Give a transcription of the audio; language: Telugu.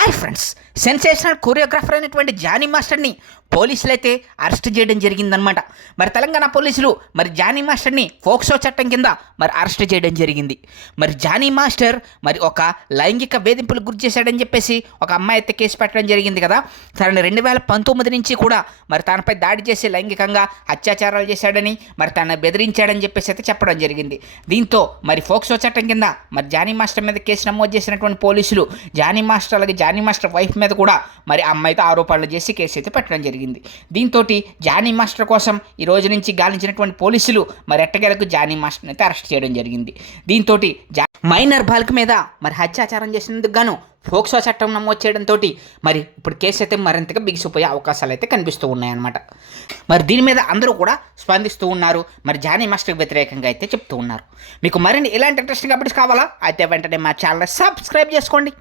హాయ్ ఫ్రెండ్స్, సెన్సేషనల్ కొరియోగ్రాఫర్ అయినటువంటి జానీ మాస్టర్ని పోలీసులు అయితే అరెస్ట్ చేయడం జరిగిందనమాట. మరి తెలంగాణ పోలీసులు మరి జానీ మాస్టర్ని ఫోక్సో చట్టం కింద మరి అరెస్ట్ చేయడం జరిగింది. మరి జానీ మాస్టర్ మరి ఒక లైంగిక వేధింపులకు గురి చేశాడని చెప్పేసి ఒక అమ్మాయి అయితే కేసు పెట్టడం జరిగింది కదా. తనని 2019 నుంచి కూడా మరి తనపై దాడి చేసి లైంగికంగా అత్యాచారాలు చేశాడని మరి తనను బెదిరించాడని చెప్పేసి అయితే చెప్పడం జరిగింది. దీంతో మరి ఫోక్సో చట్టం కింద మరి జానీ మాస్టర్ మీద కేసు నమోదు చేసినటువంటి పోలీసులు జానీ మాస్టర్ అలాగే జానీ మాస్టర్ వైఫ్ మీద కూడా మరి అమ్మాయితో ఆరోపణలు చేసి కేసు అయితే పెట్టడం జరిగింది. దీంతో జానీ మాస్టర్ కోసం ఈ రోజు నుంచి గాలించినటువంటి పోలీసులు మరి ఎట్టకేలకు జానీ మాస్టర్ని అయితే అరెస్ట్ చేయడం జరిగింది. దీంతో మైనర్ బాలిక మీద మరి అత్యాచారం చేసినందుకు గాను ఫోక్సో చట్టం నమోదు చేయడంతో మరి ఇప్పుడు కేసు అయితే మరింతగా బిగిసిపోయే అవకాశాలు అయితే కనిపిస్తూ ఉన్నాయన్నమాట. మరి దీని మీద అందరూ కూడా స్పందిస్తూ ఉన్నారు. మరి జానీ మాస్టర్కి వ్యతిరేకంగా అయితే చెప్తూ ఉన్నారు. మీకు మరిన్ని ఇలాంటి ఇంట్రెస్టింగ్ అప్డేట్స్ కావాలా అయితే వెంటనే మా ఛానల్ సబ్స్క్రైబ్ చేసుకోండి.